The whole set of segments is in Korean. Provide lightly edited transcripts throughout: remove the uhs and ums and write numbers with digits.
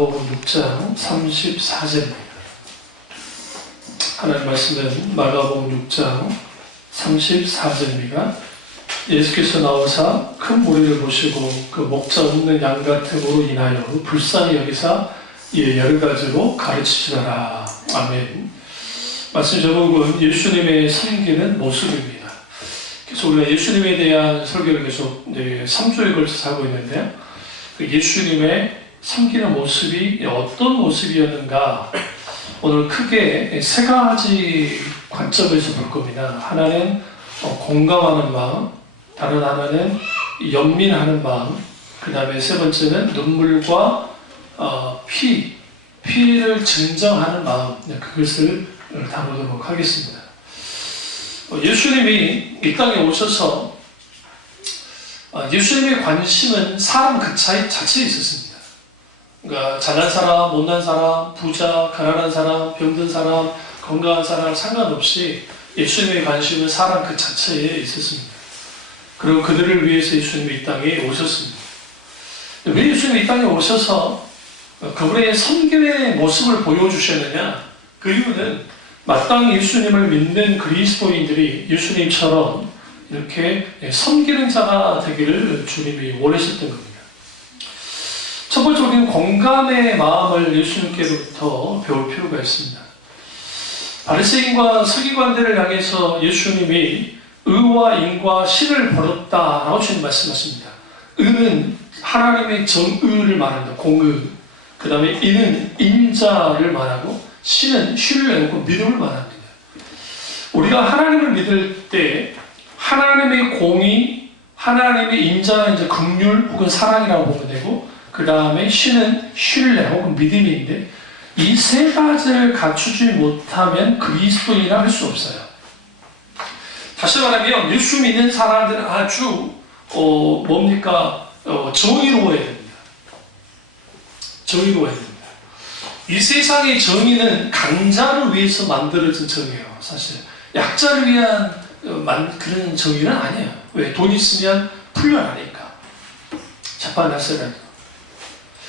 마가복음 6장 34절입니다. 하나님 말씀은 마가복음 6장 34절입니다. 예수께서 나오사 큰 무리를 보시고 그 목자 없는 양 같음으로 인하여 불쌍히 여기사 이에 여러 가지로 가르치시더라. 아멘. 말씀 제목은 예수님의 섬기는 모습입니다. 그래서 우리가 예수님에 대한 설교를 계속 3주에 걸쳐서 하고 있는데요. 그 예수님의 섬기는 모습이 어떤 모습이었는가, 오늘 크게 세 가지 관점에서 볼 겁니다. 하나는 공감하는 마음, 다른 하나는 연민하는 마음, 그 다음에 세 번째는 눈물과 피를 증정하는 마음, 그것을 다루도록 하겠습니다. 예수님이 이 땅에 오셔서 예수님의 관심은 사람 그 자체에 있었습니다. 그러니까 잘난 사람, 못난 사람, 부자, 가난한 사람, 병든 사람, 건강한 사람 상관없이 예수님의 관심은 사람 그 자체에 있었습니다. 그리고 그들을 위해서 예수님이 이 땅에 오셨습니다. 왜 예수님이 이 땅에 오셔서 그분의 섬김의 모습을 보여주셨느냐? 그 이유는 마땅히 예수님을 믿는 그리스도인들이 예수님처럼 이렇게 섬기는 자가 되기를 주님이 원하셨던 겁니다. 첫 번째, 우리는 공감의 마음을 예수님께로부터 배울 필요가 있습니다. 바리새인과 서기관들을 향해서 예수님이 의와 인과 신을 버렸다라고 주님 말씀하십니다. 의는 하나님의 정의를 말합니다. 공의. 그 다음에 인은 인자를 말하고 신은 신뢰하고 믿음을 말합니다. 우리가 하나님을 믿을 때 하나님의 공의, 하나님의 인자는 이제 긍휼 혹은 사랑이라고 보면 되고, 그 다음에 신은 신뢰 혹은 믿음인데, 이 세 가지를 갖추지 못하면 그리스도인이라 할 수 없어요. 다시 말하면 예수 믿는 사람들은 아주 정의로워야 됩니다. 정의로워야 됩니다. 이 세상의 정의는 강자를 위해서 만들어진 정의예요. 사실 약자를 위한 그런 정의는 아니에요. 왜? 돈 있으면 풀려나니까. 재판하세요.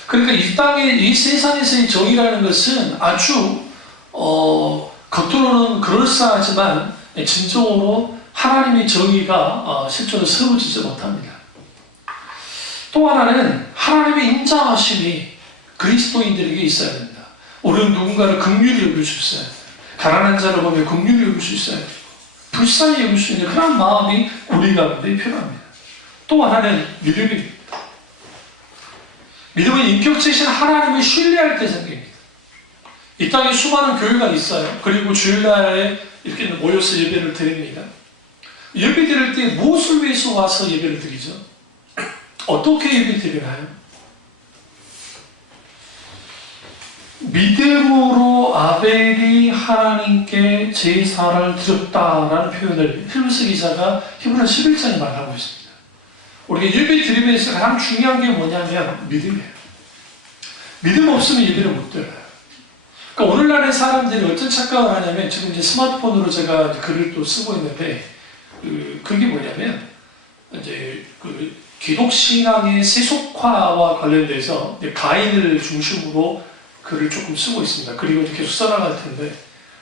그러니까 이 땅에, 이 세상에서의 정의라는 것은 아주 겉으로는 그럴싸하지만 진정으로 하나님의 정의가 실제로 세워지지 못합니다. 또 하나는 하나님의 인자하심이 그리스도인들에게 있어야 됩니다. 우리는 누군가를 긍휼히 여길 수 있어야 돼요. 가난한 자를 보면 긍휼히 여길 수 있어야 되고, 불쌍히 여길 수 있는 그런 마음이 우리 가운데 필요합니다. 또 하나는 믿음입니다. 믿음은 인격체이신 하나님을 신뢰할 때 생깁니다. 이 땅에 수많은 교회가 있어요. 그리고 주일날에 이렇게 모여서 예배를 드립니다. 예배 드릴 때 무엇을 위해서 와서 예배를 드리죠? 어떻게 예배 드리나요? 믿음으로 아벨이 하나님께 제사를 드렸다라는 표현을 히브리서 기자가 히브리서 11장에 말하고 있습니다. 우리가 예배 드리면서 가장 중요한 게 뭐냐면 믿음이에요. 믿음 없으면 예배를 못 드려요. 그러니까 오늘날의 사람들이 어떤 착각을 하냐면, 지금 이제 스마트폰으로 제가 글을 또 쓰고 있는데, 그게 뭐냐면, 이제 기독신앙의 세속화와 관련돼서 가인을 중심으로 글을 조금 쓰고 있습니다. 그리고 계속 써나갈 텐데,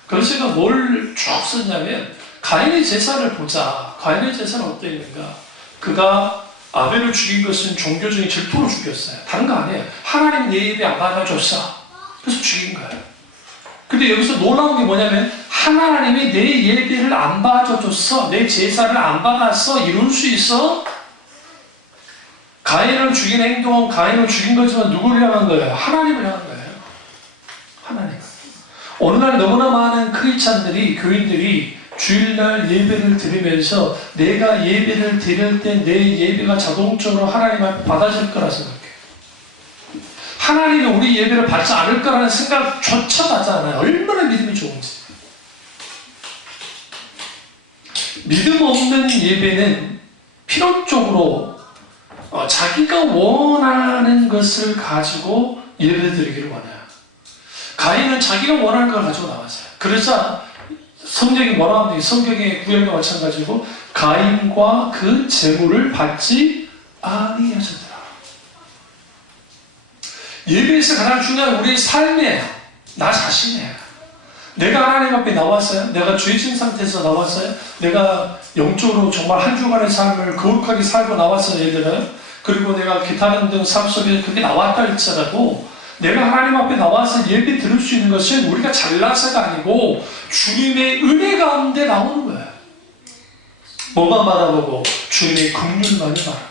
그래서 제가 뭘 쭉 썼냐면, 가인의 제사를 보자. 가인의 제사는 어땠는가? 그가 아벨을 죽인 것은 종교적인 질투로 죽였어요. 다른 거 아니에요. 하나님 내 예배 안 받아줬어. 그래서 죽인 거예요. 근데 여기서 놀라운 게 뭐냐면, 하나님이 내 예배를 안 받아줬어. 내 제사를 안 받았어. 이룰 수 있어? 가인을 죽인 행동은 가인을 죽인 거지만 누구를 향한 거예요? 하나님을 향한 거예요. 하나님. 오늘날 너무나 많은 크리스찬들이, 교인들이 주일날 예배를 드리면서 내가 예배를 드릴 때 내 예배가 자동적으로 하나님 앞에 받아질 거라 생각해요. 하나님이 우리 예배를 받지 않을 거라는 생각조차 하지 않아요. 얼마나 믿음이 좋은지. 믿음 없는 예배는 필연적으로 자기가 원하는 것을 가지고 예배 드리기를 원해요. 가인은 자기가 원하는 걸 가지고 나왔어요. 그래서 성경이 뭐라 하면, 성경의 구약과 마찬가지고 가인과 그 재물을 받지 아니하셨더라. 예배에서 가장 중요한 우리의 삶이에요. 나 자신이에요. 내가 하나님 앞에 나왔어요? 내가 죄진 상태에서 나왔어요? 내가 영적으로 정말 한 주간의 삶을 거룩하게 살고 나왔어요, 얘들은? 그리고 내가 기타는 등 삶 속에 그렇게 나왔다 할지라도 내가 하나님 앞에 나와서 예배 드릴 수 있는 것은 우리가 잘나서가 아니고 주님의 은혜 가운데 나오는 거예요. 뭐만 바라보고 주님의 긍휼만을 바라보고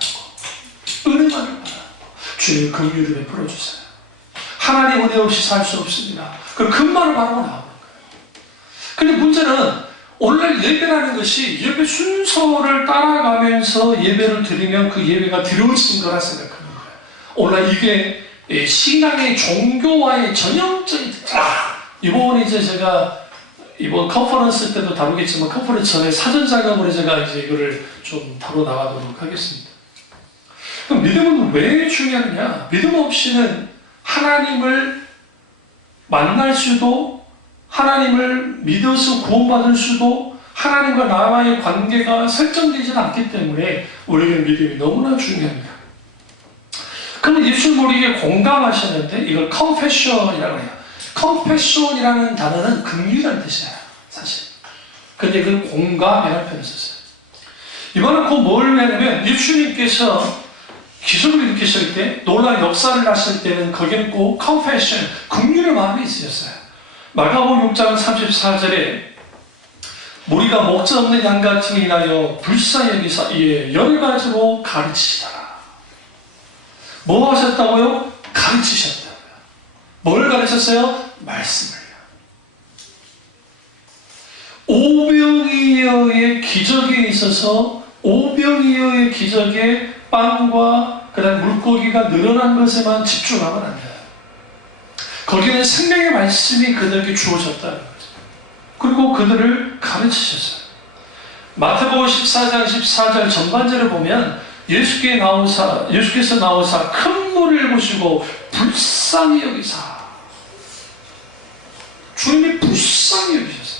은혜만을 바라보고 주님의 긍휼을 베풀어 주세요. 하나님 은혜 없이 살 수 없습니다. 그럼 그말을 바라고 나오는 거예요. 근데 문제는 오늘날 예배라는 것이 예배 순서를 따라가면서 예배를 드리면 그 예배가 드려진 거라 생각하는 거예요. 오늘날 이게 신앙의 종교와의 전형적인 특징. 이번에 이제 제가 이번 컨퍼런스 때도 다루겠지만 컨퍼런스 전에 사전 작업으로 제가 이제 이거를 좀 다뤄 나가도록 하겠습니다. 그럼 믿음은 왜 중요하냐? 믿음 없이는 하나님을 만날 수도, 하나님을 믿어서 구원받을 수도, 하나님과 나와의 관계가 설정되지 않기 때문에 우리에게 믿음이 너무나 중요합니다. 그러면 예수님 우리에게 공감하셨는데 이걸 confession이라고 해요. confession이라는 단어는 긍휼이라는 뜻이에요, 사실. 근데 그걸 공감이라는 표현을 썼어요. 이번에 그 뭘 하냐면 예수님께서 기적을 일으키실 때, 놀라운 역사를 하실 때는 거기는 꼭 confession, 긍휼의 마음이 있으셨어요. 마가복음 6장 34절에 무리가 목자 없는 양같이 인하여 불쌍히 여기사 이에 여러 가지로 가르치시더라. 뭐 하셨다고요? 가르치셨다고요. 뭘 가르쳤어요? 말씀을요. 오병이어의 기적에 있어서 오병이어의 기적에 빵과 그다음 물고기가 늘어난 것에만 집중하면 안 돼요. 거기는 생명의 말씀이 그들에게 주어졌다는 거죠. 그리고 그들을 가르치셨어요. 마태복음 14장 14절 전반절을 보면 예수께서 나오사 큰 물을 보시고 불쌍히 여기사. 주님이 불쌍히 여기셨어요.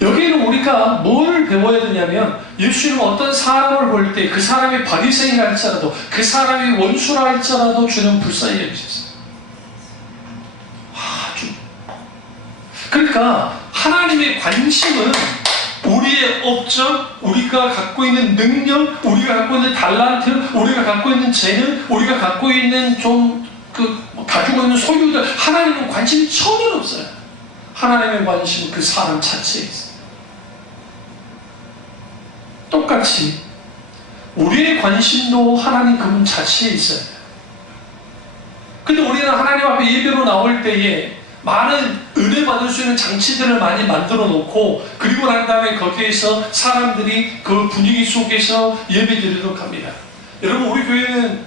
여기는 우리가 뭘 배워야 되냐면 예수님은 어떤 사람을 볼 때 그 사람이 바리새인이라 할지라도 그 사람이 원수라 할지라도 주님은 불쌍히 여기셨어요. 아주. 그러니까 하나님의 관심은 우리의 업적, 우리가 갖고 있는 능력, 우리가 갖고 있는 달란트, 우리가 갖고 있는 재능, 우리가 갖고 있는 가지고 있는 소유들, 하나님은 관심이 전혀 없어요. 하나님의 관심은 그 사람 자체에 있어요. 똑같이 우리의 관심도 하나님 그분 자체에 있어요. 근데 우리는 하나님 앞에 예배로 나올 때에 많은 은혜 받을 수 있는 장치들을 많이 만들어 놓고 그리고 난 다음에 거기에서 사람들이 그 분위기 속에서 예배 드리도록 합니다. 여러분 우리 교회는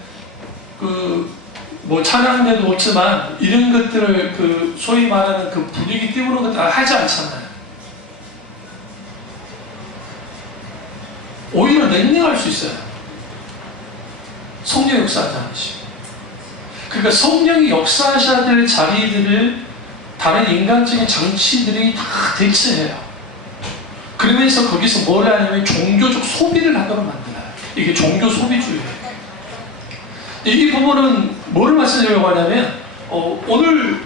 찬양대도 없지만 이런 것들을 소위 말하는 그 분위기 띄우는 것들을 하지 않잖아요. 오히려 냉랭할 수 있어요. 성령 역사하지 않으시고. 그러니까 성령이 역사하셔야 될 자리들을 다른 인간적인 장치들이 다 대체해요. 그러면서 거기서 뭘 하냐면 종교적 소비를 하도록 만들어요. 이게 종교 소비주의예요. 이 부분은 뭘 말씀드리려고 하냐면 오늘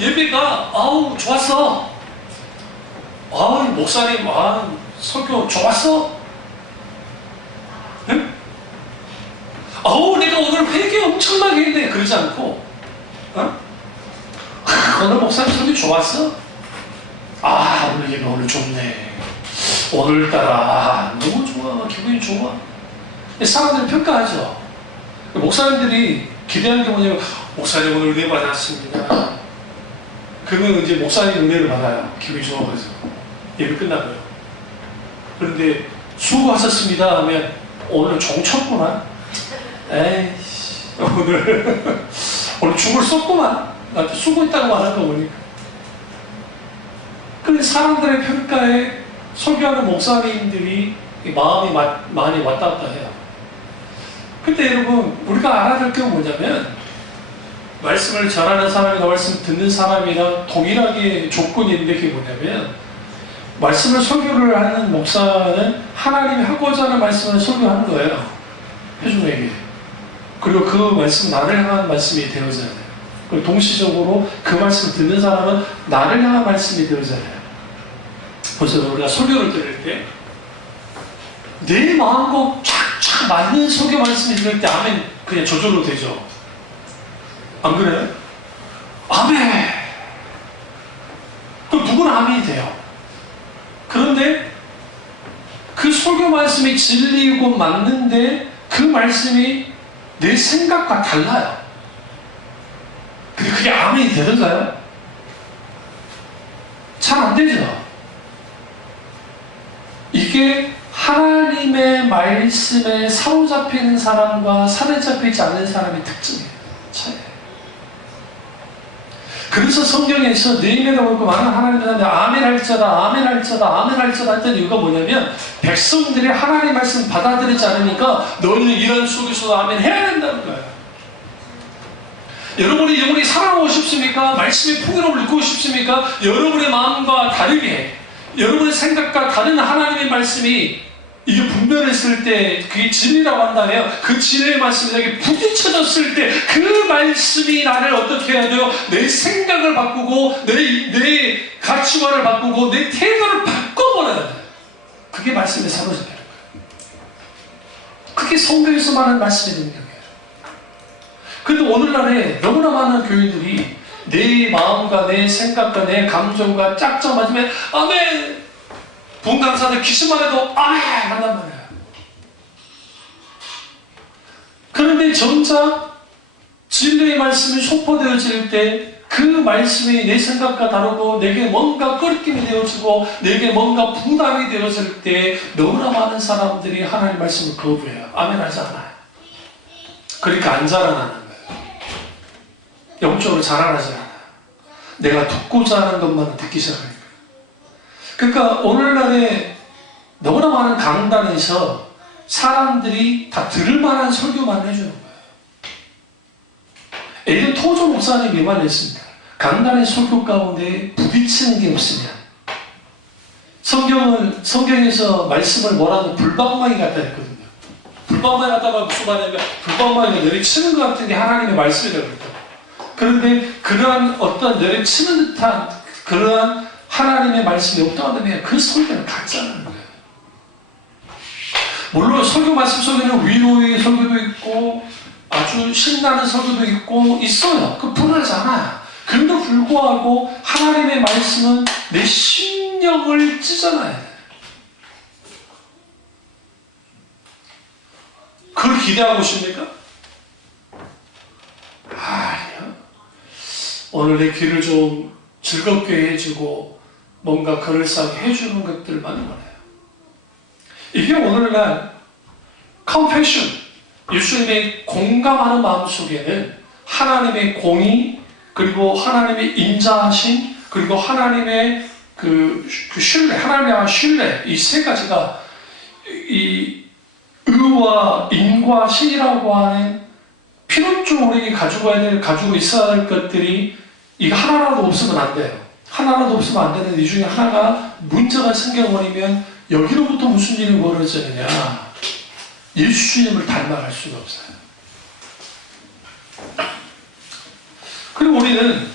예배가 좋았어. 목사님 설교 좋았어. 응? 내가 오늘 회개 엄청나게 했네. 그러지 않고 오늘 목사님 설교 좋았어? 오늘 예배 오늘 좋네. 오늘따라 너무 좋아. 기분이 좋아. 사람들이 평가하죠. 목사님들이 기대하는 게 뭐냐면 목사님 오늘 은혜 받았습니다. 그러면 이제 목사님 은혜를 받아요. 기분이 좋아서 예배 끝나고요. 그런데 수고하셨습니다 하면 오늘 종 쳤구만. 에이씨 오늘 죽을 썼구만. 나한테 수고했다고 말한 거 보니까. 그런데 사람들의 평가에 설교하는 목사님들이 마음이 많이 왔다 갔다 해요. 근데 여러분 우리가 알아야 될 게 뭐냐면 말씀을 전하는 사람이나 말씀 듣는 사람이랑 동일하게 조건이 있는데 그게 뭐냐면 말씀을 설교를 하는 목사는 하나님이 하고자 하는 말씀을 설교하는 거예요. 회중에게. 그리고 그 말씀은 나를 향한 말씀이 되어져야 돼요. 그리고 동시적으로 그 말씀을 듣는 사람은 나를 향한 말씀이 되어져야 돼요. 그래서 우리가 설교를 들을 때 내 마음과 쫙쫙 맞는 설교 말씀이 들을 때 아멘 그냥 저절로 되죠. 안 그래요? 아멘! 그럼 누구나 아멘이 돼요. 그런데 그 설교 말씀이 진리이고 맞는데 그 말씀이 내 생각과 달라요. 근데 그게 아멘이 되던가요? 잘 안 되죠. 이게 하나님의 말씀에 사로잡히는 사람과 사로잡히지 않는 사람의 특징이에요. 차이예요. 그래서 성경에서 느헤미야라고 하고 많은 하나님의 아멘 할자다, 아멘 할자다, 아멘 할자다 했던 이유가 뭐냐면 백성들이 하나님의 말씀 받아들이지 않으니까 너희는 이런 속에서 아멘 해야 된다는 거예요. 여러분이 영원히 살아가고 싶습니까? 말씀의 풍요로움을 읽고 싶습니까? 여러분의 마음과 다르게 여러분의 생각과 다른 하나님의 말씀이 이게 분별했을 때 그게 진리라고 한다면 그 진리의 말씀이 나에게 부딪혀졌을 때 그 말씀이 나를 어떻게 해야 돼요? 내 생각을 바꾸고 내 가치관을 바꾸고 내 태도를 바꿔버려야 돼요. 그게 말씀에 사로잡히는 거예요. 그게 성경에서 말하는 말씀의 능력이에요. 그런데 오늘날에 너무나 많은 교인들이 내 마음과 내 생각과 내 감정과 짝짝 맞으면 아멘! 분강사들 기도만 해도 아멘! 한단 말이에요. 그런데 정작 진리의 말씀이 선포되어질 때 그 말씀이 내 생각과 다르고 내게 뭔가 끓김이 되어지고 내게 뭔가 부담이 되어질 때 너무나 많은 사람들이 하나님의 말씀을 거부해요. 아멘 하지 않아요. 그러니까 안 자라나는 거예요. 영적으로 자라나지 않아요. 내가 듣고자 하는 것만 듣기 시작하니까. 그러니까 오늘날에 너무나 많은 강단에서 사람들이 다 들을 만한 설교만 해주는 거예요. 예전 토조 목사님이 말했습니다. 강단의 설교 가운데 부딪히는 게 없으면 성경에서 말씀을 뭐라도 불방망이 갖다 했거든요. 불방망이 갖다가 무슨 말이냐면 불방망이가 내리치는 것 같은 게 하나님의 말씀이라고 그랬다고. 그런데 그러한 어떤 내리치는 듯한 그러한 하나님의 말씀이 없다고 한다면 그 설교는 가짜라는 거예요. 물론 설교 말씀 속에는 위로의 설교도 있고 아주 신나는 설교도 있고 있어요. 그 불안하지 않아요. 그런데도 불구하고 하나님의 말씀은 내 심령을 찢어놔야 돼요. 그걸 기대하고 있습니까? 아니요. 오늘 내 귀를 좀 즐겁게 해주고 뭔가 그럴싸하게 해주는 것들만 원해요. 이게 오늘날 컴패션, 예수님의 공감하는 마음 속에는 하나님의 공의, 그리고 하나님의 인자하심, 그리고 하나님의 그 신뢰, 하나님의 신뢰, 이 세 가지가 이 의와 인과 신이라고 하는 필연적으로 우리에게 가지고 있어야 할 것들이 이거 하나라도 없으면 안 돼요. 하나라도 없으면 안 되는 이 중에 하나가 문제가 생겨버리면 여기로부터 무슨 일이 벌어지느냐. 예수님을 닮아갈 수가 없어요. 그리고 우리는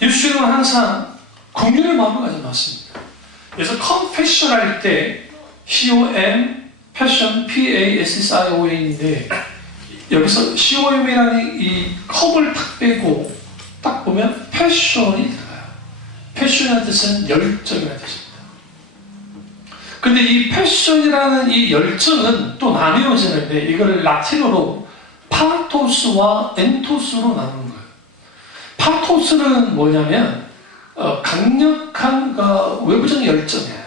예수님은 항상 긍휼의 마음을 가지고 왔습니다. 그래서 컴패션 할 때 COM, 패션, PASSION인데 여기서 COM이라는 이 컵을 탁 빼고 딱 보면 패션이 들어가요. 패션이라는 뜻은 열정이라는 뜻입니다. 근데 이 패션이라는 이 열정은 또 나뉘어지는데 이걸 라틴어로 파토스와 엔토스로 나누는 거예요. 파토스는 뭐냐면 강력한 외부적인 열정이에요.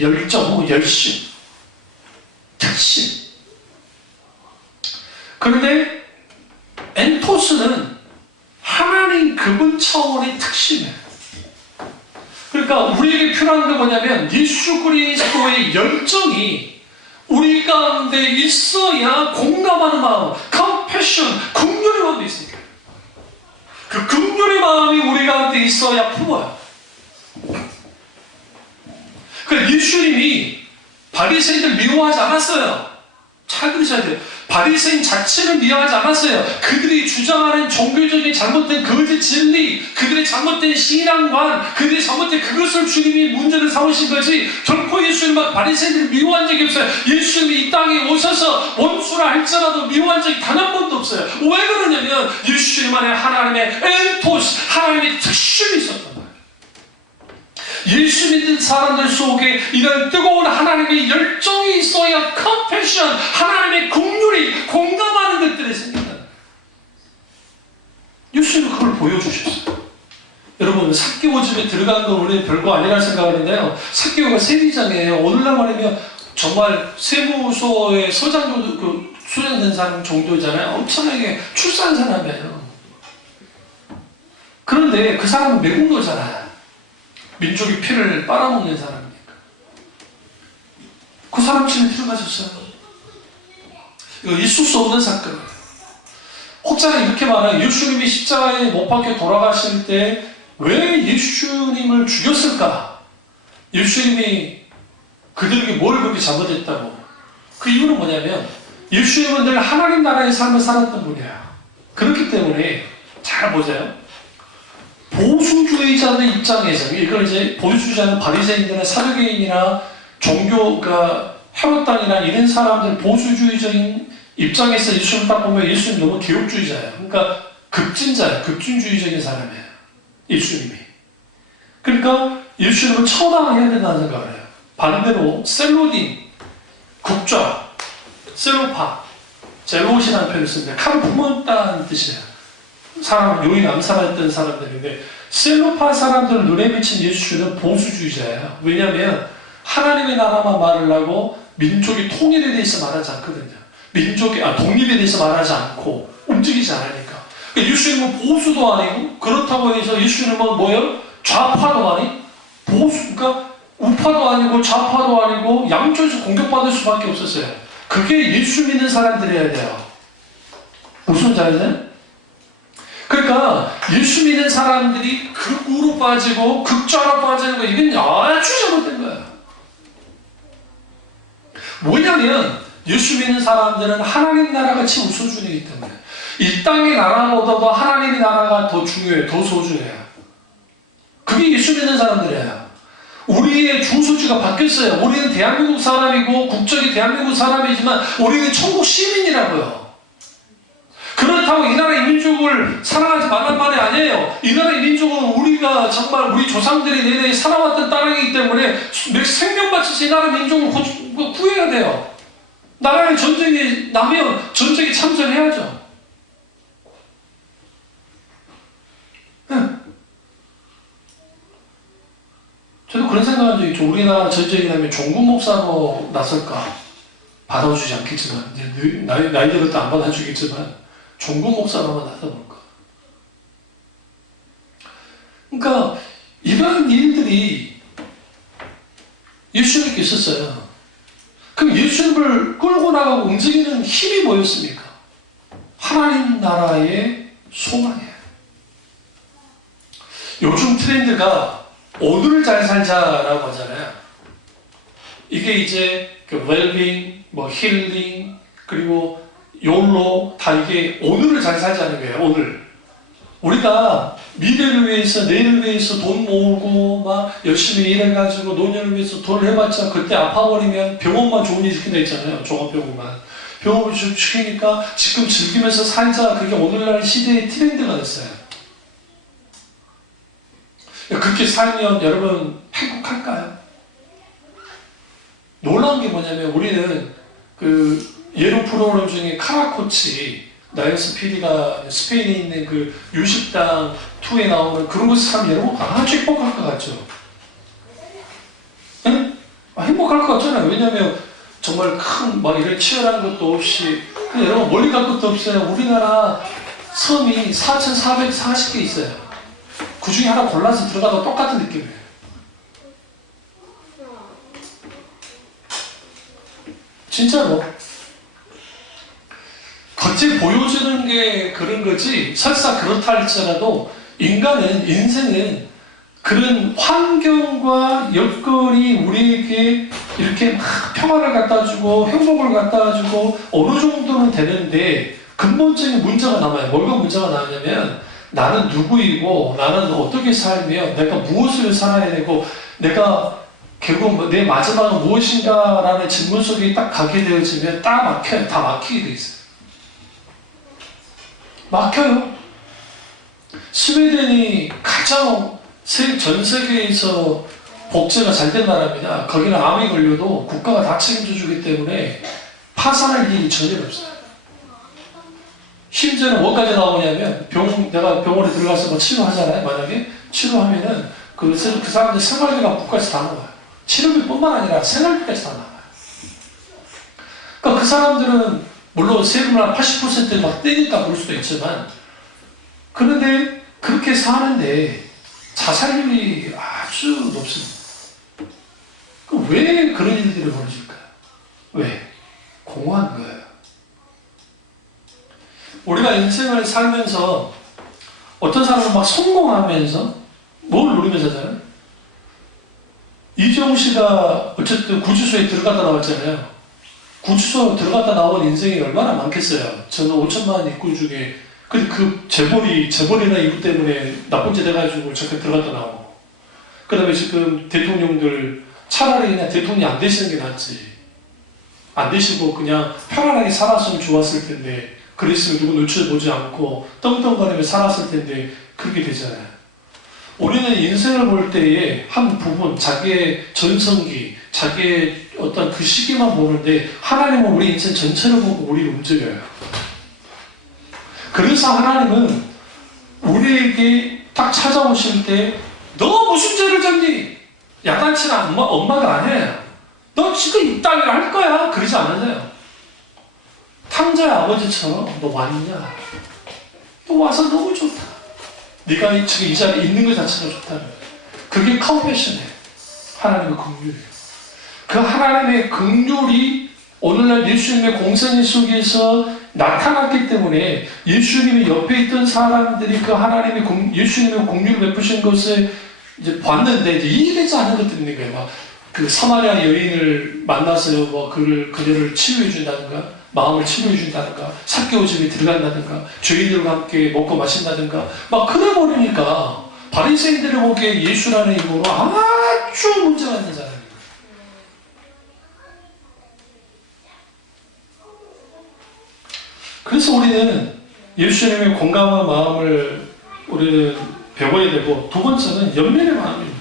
열정, 열심, 특심. 그런데 엔토스는 하나님 그분 차원의 특심이에요. 그러니까 우리에게 필요한 게 뭐냐면 예수 그리스도의 열정이 우리 가운데 있어야 공감하는 마음, 컴패션, 긍휼의 마음이 있으니까 그 긍휼의 마음이 우리 가운데 있어야 풀어요. 그러니까 예수님이 바리새인들 미워하지 않았어요. 잘 들으셔야 돼요. 바리새인 자체를 미워하지 않았어요. 그들이 주장하는 종교적인 잘못된 거짓 진리, 그들의 잘못된 신앙관, 그들의 잘못된 그것을 주님이 문제를 삼으신 거지 결코 예수님은 바리새인들을 미워한 적이 없어요. 예수님이 이 땅에 오셔서 원수라 할지라도 미워한 적이 단 한 번도 없어요. 왜 그러냐면 예수님 안에 하나님의 엔토스, 하나님의 특심이 있었단 말이에요. 예수 믿는 사람들 속에 이런 뜨거운 하나님의 열정이 있어야 컴패션, 하나님의 긍휼이 공감하는 것들이 생긴다. 예수님은 그걸 보여주셨어요. 여러분, 삭개오 집에 들어간 건 우리는 별거 아니라 생각하는데요. 삭개오가 세리장이에요. 오늘날 말하면 정말 세무소의 서장 정도, 수련된 사람 정도잖아요. 엄청나게 출세한 사람이에요. 그런데 그 사람은 매국노잖아요. 민족의 피를 빨아먹는 사람이니까. 그 사람 집에 들어가셨어요. 이거 있을 수 없는 사건이에요. 혹자는 이렇게 말해요. 예수님이 십자가에 못 박혀 돌아가실 때 왜 예수님을 죽였을까? 예수님이 그들에게 뭘 그렇게 잘못했다고? 그 이유는 뭐냐면 예수님은 늘 하나님 나라의 삶을 살았던 분이에요. 그렇기 때문에 잘 보세요. 보수주의자들 입장에서 이걸 이제 보수주의자는 바리새인이나 사두개인이나 종교가 헤롯당이나 이런 사람들 보수주의적인 입장에서 예수님 딱 보면 예수님 너무 개혁주의자예요. 그러니까 급진자예요. 급진주의적인 사람이에요. 예수님이. 그러니까 예수님은 처단해야 된다는 생각을 해요. 반대로 셀로딘, 국좌, 셀로파, 젤롯이라는 표현을 씁니다. 칼을 품었다는 뜻이에요. 사람, 요인 암살했던 사람들인데 셀로파 사람들 눈에 비친 예수는 보수주의자예요. 왜냐하면 하나님의 나라만 말을 하고 민족의 통일에 대해서 말하지 않거든요. 독립에 대해서 말하지 않고 움직이지 않으니까. 그러니까 예수님은 보수도 아니고 그렇다고 해서 예수님은 뭐예요? 좌파도 아니 그러니까 우파도 아니고 좌파도 아니고 양쪽에서 공격받을 수밖에 없었어요. 그게 예수 믿는 사람들이어야 돼요. 무슨 자세요? 그러니까 예수 믿는 사람들이 극우로 빠지고 극좌로 빠지는 거 이건 아주 잘못된 거예요. 뭐냐면 예수 믿는 사람들은 하나님 나라같이 우선순위이기 때문에 이 땅의 나라보다도 하나님의 나라가 더 중요해요. 더 소중해요. 그게 예수 믿는 사람들이에요. 우리의 주소지가 바뀌었어요. 우리는 대한민국 사람이고 국적이 대한민국 사람이지만 우리는 천국 시민이라고요. 그렇다고 이 나라의 민족을 사랑하지 말란 말이 아니에요. 이 나라의 민족은 우리가 정말 우리 조상들이 내내 살아왔던 땅이기 때문에 생명 바쳐서 이 나라 민족을 구해야 돼요. 나라의 전쟁이 나면 전쟁에 참전해야죠. 저도 그런 생각한 적이 있죠. 우리나라 전쟁이 나면 종군 목사로 나설까? 받아주지 않겠지만, 이제 나이 들었다 안 받아주겠지만, 종군 목사로만 나서볼까? 그러니까, 이런 일들이 예수님께 있었어요. 그럼 예수님을 끌고 나가고 움직이는 힘이 뭐였습니까? 하나님 나라의 소망이에요. 요즘 트렌드가 오늘을 잘 살자라고 하잖아요. 이게 이제 그 웰빙, 뭐 힐링, 그리고 욜로 다 이게 오늘을 잘 살자는 거예요. 오늘 우리가 미래를 위해서 내일을 위해서 돈 모으고 막 열심히 일해가지고 노년을 위해서 돈을 해봤자 그때 아파버리면 병원만 좋은 일 시킨다 했잖아요. 종합병원만 병원을 시키니까 지금 즐기면서 살자. 그게 오늘날 시대의 트렌드가 됐어요. 그렇게 살면 여러분 행복할까요? 놀라운 게 뭐냐면 우리는 그 예로 프로그램 중에 카라코치 나이언스 PD가 스페인에 있는 그 유식당 2에 나오는 그런 것을 사면 여러분 아주 행복할 것 같죠? 응? 행복할 것 같잖아요. 왜냐면 정말 큰 막 이런 치열한 것도 없이 여러분 멀리 갈 것도 없어요. 우리나라 섬이 4,440개 있어요. 그 중에 하나 골라서 들어가도 똑같은 느낌이에요. 진짜로. 겉에 보여주는 게 그런 거지, 설사 그렇다 할지라도 인간은, 인생은 그런 환경과 여건이 우리에게 이렇게 막 평화를 갖다 주고 행복을 갖다 주고 어느 정도는 되는데 근본적인 문제가 남아요. 뭐가 문제가 나냐면 나는 누구이고 나는 어떻게 살며 내가 무엇을 살아야 되고 내가 결국 내 마지막은 무엇인가 라는 질문 속에 딱 가게 되어지면 딱 막혀요. 다 막히게 돼 있어요. 막혀요. 스웨덴이 가장 전 세계에서 복제가 잘 된 나라입니다. 거기는 암이 걸려도 국가가 다 책임져 주기 때문에 파산할 일이 전혀 없어요. 심지어는 뭐까지 나오냐면 내가 병원에 들어가서 뭐 치료하잖아요. 만약에 치료하면은 그 사람들 생활비가 국가에서 다 나와요. 치료비뿐만 아니라 생활비까지 다 나와요. 그러니까 그 사람들은 물론 세금을 한 80%막 떼니까 그럴 수도 있지만 그런데 그렇게 사는데 자살률이 아주 높습니다. 왜 그런 일들이 벌어질까요? 왜? 공허한 거예요. 우리가 인생을 살면서 어떤 사람은 막 성공하면서 뭘 누리면서 살아요? 이재용 씨가 어쨌든 구치소에 들어갔다 나왔잖아요. 구치소 들어갔다 나온 인생이 얼마나 많겠어요. 저는 5천만 인구 중에 근데 그 재벌이나 이유 때문에 나쁜 짓 해가지고 저렇게 들어갔다 나오고 그 다음에 지금 대통령들 차라리 그냥 대통령이 안 되시는 게 낫지. 안 되시고 그냥 편안하게 살았으면 좋았을 텐데 그랬으면 누구 눈치 보지 않고 떵떵거리며 살았을 텐데 그렇게 되잖아요. 우리는 인생을 볼 때에 한 부분, 자기의 전성기, 자기의 어떤 그 시기만 보는데 하나님은 우리 인생 전체를 보고 우리를 움직여요. 그래서 하나님은 우리에게 딱 찾아오실 때 너 무슨 죄를 졌니? 야단치는 엄마가 아니에요. 너 지금 이 땅을 할 거야. 그러지 않으세요. 탕자의 아버지처럼 너 왔냐? 너 와서 너무 좋다. 네가 지금 이 자리에 있는 것 자체가 좋다는 거예요. 그게 컴패션이에요. 하나님의 긍휼이에요. 그 하나님의 긍휼이 오늘날 예수님의 공생애 속에서 나타났기 때문에 예수님이 옆에 있던 사람들이 그 예수님의 긍휼을 베푸신 것을 이제 봤는데 이제 이해되지 않는 것들이 있는 거예요. 막 그 사마리아 여인을 만나서요, 뭐 그녀를 치유해 준다든가, 마음을 치유해 준다든가, 삭개오 집에 들어간다든가, 죄인들과 함께 먹고 마신다든가, 막 그래 버리니까 바리새인들이 보기에 예수라는 이름으로 아주 문제가 있는 사람이에요. 그래서 우리는 예수님의 공감한 마음을 우리는 배워야 되고, 두 번째는 연민의 마음입니다.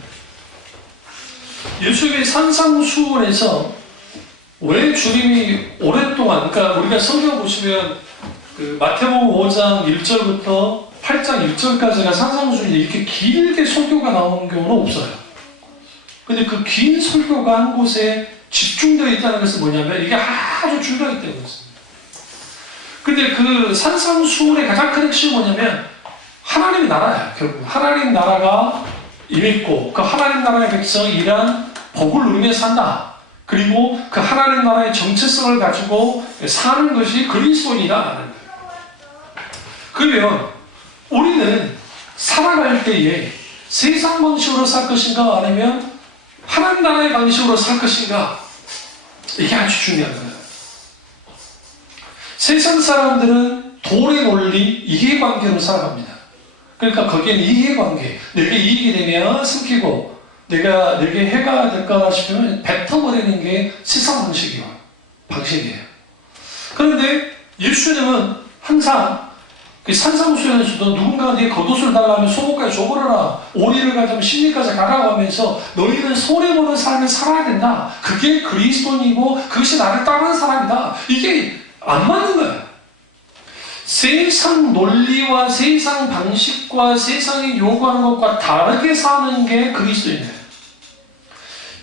예수님의 산상수훈에서 왜 주님이 오랫동안, 그러니까 우리가 성경 보시면 그 마태복음 5장 1절부터 8장 1절까지가 산상수훈이 이렇게 길게 설교가 나오는 경우는 없어요. 근데 그 긴 설교가 한 곳에 집중되어 있다는 것은 뭐냐면 이게 아주 중요하기 때문이었습니다. 근데 그 산상수훈의 가장 큰 핵심이 뭐냐면 하나님의 나라예요. 결국 하나님 나라가 임했고 그 하나님 나라의 백성이 이러한 복을 누리며 산다. 그리고 그 하나님 나라의 정체성을 가지고 사는 것이 그리스도인이라는 거예요. 그러면 우리는 살아갈 때에 세상 방식으로 살 것인가 아니면 하나님 나라의 방식으로 살 것인가, 이게 아주 중요한 거예요. 세상 사람들은 돈의 논리, 이해관계로 살아갑니다. 그러니까 거기에는 이해관계, 내게 이익이 되면 숨기고 내게 해가 될까 싶으면 뱉어버리는 게 세상 방식이에요. 그런데 예수님은 항상 그 산상수훈에서도 누군가 네 겉옷을 달라면 속옷까지 줘버려라, 오리를 가지면 심리까지 가라고 하면서 너희는 손해보는 삶을 살아야 된다. 그게 그리스도인이고 그것이 나를 따르는 사람이다. 이게 안 맞는 거예요. 세상 논리와 세상 방식과 세상이 요구하는 것과 다르게 사는 게 그리스도인이에요.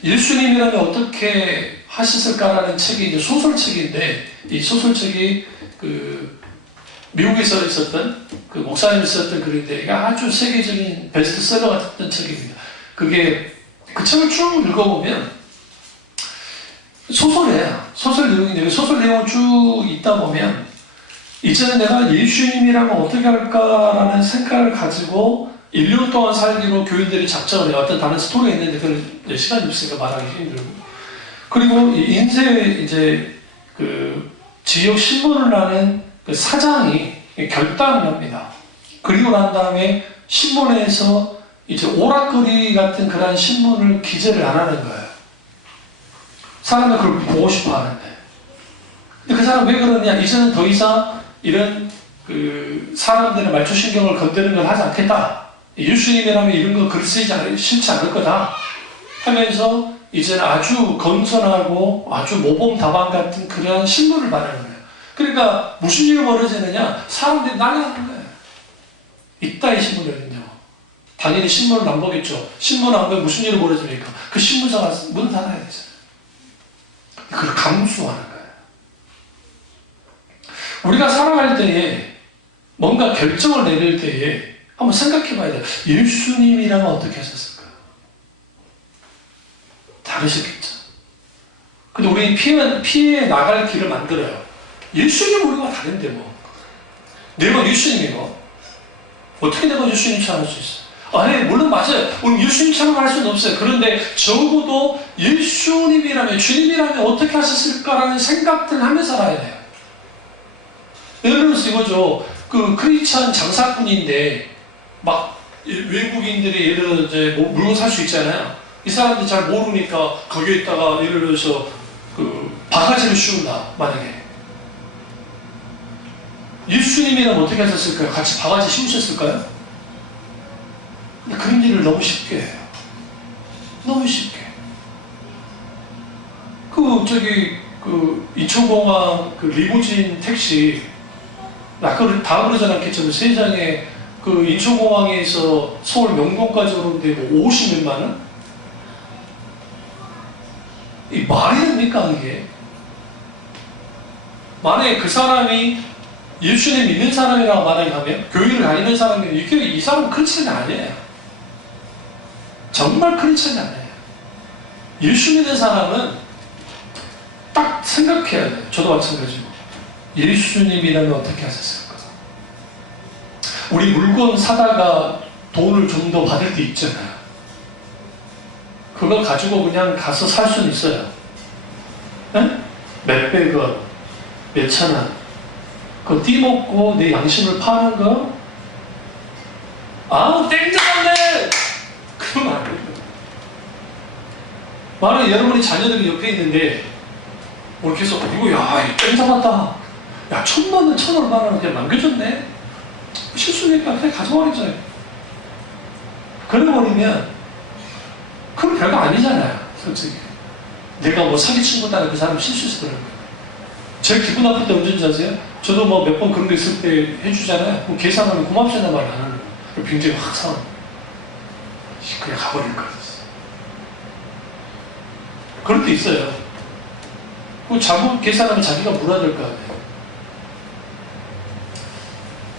예수님이라면 어떻게 하셨을까라는 책이 이제 소설책인데, 이 소설책이 그 미국에서 있었던 그 목사님이 썼던 글인데 이게 아주 세계적인 베스트셀러 같은 책입니다. 그게 그 책을 쭉 읽어보면 소설이에요. 소설 내용인데 소설 내용을 쭉 읽다 보면 이제는 내가 예수님이라면 어떻게 할까라는 생각을 가지고 1년 동안 살기로 교인들이 작정을 해요. 어떤 다른 스토리가 있는데 그걸 시간이 없으니까 말하기 힘들고. 그리고 인쇄 이제 그 지역 신문을 하는 그 사장이 결단을 합니다. 그리고 난 다음에 신문에서 이제 오락거리 같은 그런 신문을 기재를 안 하는 거예요. 사람들 그걸 보고 싶어 하는데. 근데 그 사람 왜 그러냐? 이제는 더 이상 이런 그 사람들의 말초신경을 건드는 걸 하지 않겠다. 예수님이라면 이런 거 글 쓰지 싫지 않을 거다. 하면서 이제는 아주 건전하고 아주 모범답안 같은 그런 신문을 말하는 거예요. 그러니까 무슨 일이 벌어지느냐? 사람들이 난리나는 거예요. 이따위 신문이거든요. 당연히 신문을 안 보겠죠. 신문 안 보면 무슨 일이 벌어집니까? 그 신문사가 문 닫아야 되잖아요. 그걸 감수하는 거예요. 우리가 살아갈 때에 뭔가 결정을 내릴 때에 한번 생각해 봐야 돼요. 예수님이라면 어떻게 하셨을까? 다르셨겠죠. 근데 우리 피해 나갈 길을 만들어요. 예수님 우리가 다른데 뭐. 내가 예수님이고 어떻게 내가 예수님처럼 할 수 있어? 아니 물론 맞아요. 우리 예수님처럼 할 수는 없어요. 그런데 적어도 예수님이라면 주님이라면 어떻게 하셨을까라는 생각들을 하면서 살아야 돼요. 예를 들어서 이거죠. 그 크리스찬 장사꾼인데 막 외국인들이 예를 들어 이제 물건 살 수 있잖아요. 이 사람들이 잘 모르니까 거기에다가 예를 들어서 그 바가지를 씌운다 만약에 예수님이라면 어떻게 하셨을까요? 같이 바가지 씌우셨을까요? 근데 그런 일을 너무 쉽게 해요. 너무 쉽게. 그 인천공항 그 리무진 택시 아까 다 그러지 않겠지만 세상에 그 인천공항에서 서울 명동까지 오는데 뭐 50몇만 원? 이 말이 됩니까 이게? 만약에 그 사람이 예수님 믿는 사람이라고 말하면 교회를 다니는 사람이면 이 사람은 크리스찬이 아니에요. 정말 크리스찬이 아니에요. 예수 믿는 사람은 딱 생각해야 돼요. 저도 마찬가지고. 예수님이라면 어떻게 하셨을까? 우리 물건 사다가 돈을 좀 더 받을 때 있잖아요. 그거 가지고 그냥 가서 살 수는 있어요. 네? 몇백 원, 몇천 원. 그거 띠먹고 내 양심을 파는 거? 아, 땡잡았네! 그러면 안 돼요. 만약에 여러분이 자녀들이 옆에 있는데, 뭐 계속, 이거, 야, 땡잡았다. 야, 1,000만 원, 1,000얼마 원 그냥 남겨줬네? 실수니까 그냥 가져버리잖아요. 그래버리면, 그건 별거 아니잖아요, 솔직히. 내가 뭐 사기친 것도 아니고 그 사람 실수해서 그런 거예요. 제일 기분 나쁠 때 언제인지 아세요? 저도 뭐 몇 번 그런 거 있을 때 해주잖아요. 그럼 계산하면 고맙잖아 말 안 하는 거예요. 굉장히 확 상한 그냥 가버릴 거예요. 그럴 때 있어요. 그 잘못 계산하면 자기가 물어야 거 아니에요.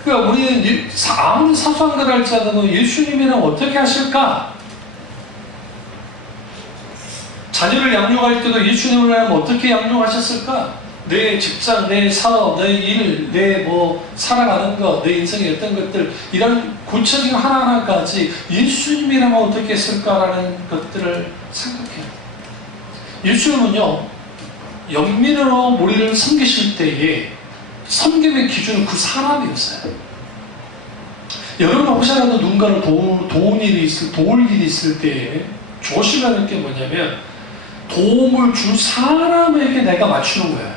그러니까 우리는 아무리 사소한 걸 할지라도 예수님이랑 어떻게 하실까? 자녀를 양육할 때도 예수님을 하면 어떻게 양육하셨을까? 내 직장, 내 사업, 내 일, 내 뭐 살아가는 것, 내 인생의 어떤 것들 이런 구체적인 하나하나까지 예수님이라면 어떻게 했을까라는 것들을 생각해요. 예수님은요 영민으로 우리를 섬기실 때에 섬김의 기준은 그 사람이었어요. 여러분 혹시라도 누군가를 도울 일이 있을 때에 조심해야 될 게 뭐냐면 도움을 줄 사람에게 내가 맞추는 거예요.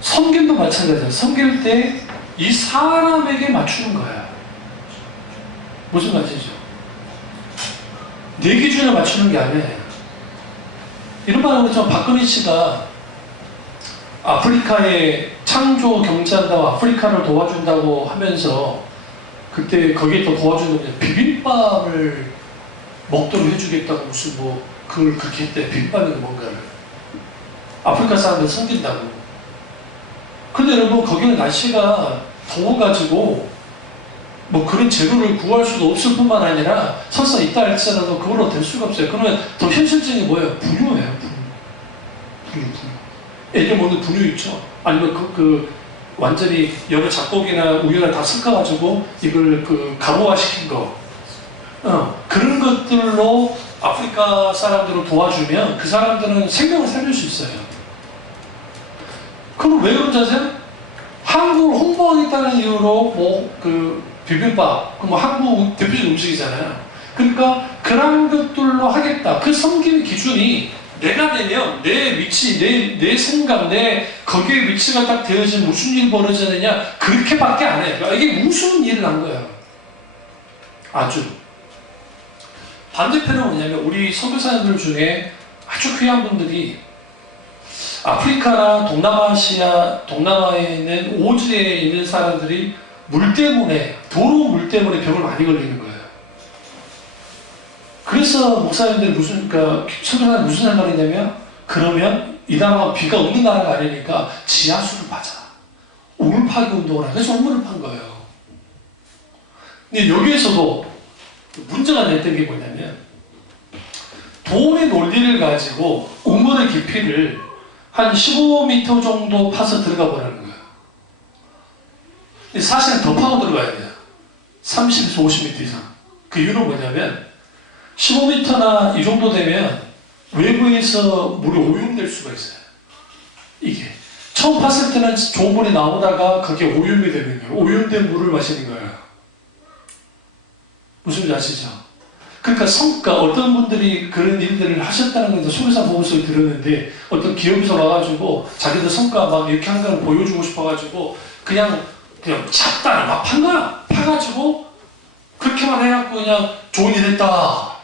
섬김도 마찬가지예요. 섬길 때 이 사람에게 맞추는 거예요. 무슨 말이죠? 내 기준에 맞추는 게 아니에요. 이런 말을 그렇지만 박근혜 씨가 아프리카의 창조 경제한다고 아프리카를 도와준다고 하면서 그때 거기에 또 도와준다고 비빔밥을 먹도록 해주겠다고 무슨 뭐 그걸 그렇게 했대. 비빔밥이 뭔가를 아프리카 사람들 섬긴다고. 근데 여러분 거기는 날씨가 더워가지고 뭐 그런 재료를 구할 수도 없을 뿐만 아니라 설사 있다 할지라도 그걸로 될 수가 없어요. 그러면 더 현실적인 게 뭐예요? 분유예요. 분유. 애들 먹는 분유 있죠? 아니면 완전히 여러 작곡이나 우유나 다 섞어가지고 이걸 그 가루화시킨 거 그런 것들로 아프리카 사람들을 도와주면 그 사람들은 생명을 살릴 수 있어요. 그럼 왜 그런지 아세요? 한국을 홍보하겠다는 이유로 뭐 그 비빔밥, 뭐 한국 대표적인 음식이잖아요. 그러니까 그런 것들로 하겠다. 그 섬김의 기준이 내가 되면 내 위치, 내 생각, 내 거기에 위치가 딱 되어지면 무슨 일이 벌어지느냐 그렇게밖에 안 해요. 그러니까 이게 무슨 일을 한 거예요. 아주. 반대편은 뭐냐면 우리 선교사님들 중에 아주 귀한 분들이 아프리카나 동남아시아, 동남아에 있는 오지에 있는 사람들이 물 때문에, 더러운 물 때문에 병을 많이 걸리는 거예요. 그래서 목사님들이 그러니까 선교사님 무슨 생각이냐면, 그러면 이 나라가 비가 없는 나라가 아니니까 지하수를 파자. 우물 파기 운동을 하고, 그래서 우물을 판 거예요. 근데 여기에서도 문제가 됐던 게 뭐냐면, 돈의 논리를 가지고 우물의 깊이를 한 15m 정도 파서 들어가 보라는 거예요. 근데 사실은 더 파고 들어가야 돼요. 30에서 50m 이상. 그 이유는 뭐냐면 15m나 이 정도 되면 외부에서 물이 오염될 수가 있어요. 이게 처음 팠을 때는 좋은 물이 나오다가 그게 오염이 되는 거예요. 오염된 물을 마시는 거예요. 무슨 말인지 아시죠? 그러니까 어떤 분들이 그런 일들을 하셨다는 건데 소리사 보고서 들었는데 어떤 기업에서 와가지고 자기들 성과 막 이렇게 한 걸 보여주고 싶어가지고 그냥 잡다니 막 판 거야. 파가지고 그렇게만 해갖고 그냥 좋은 일 했다.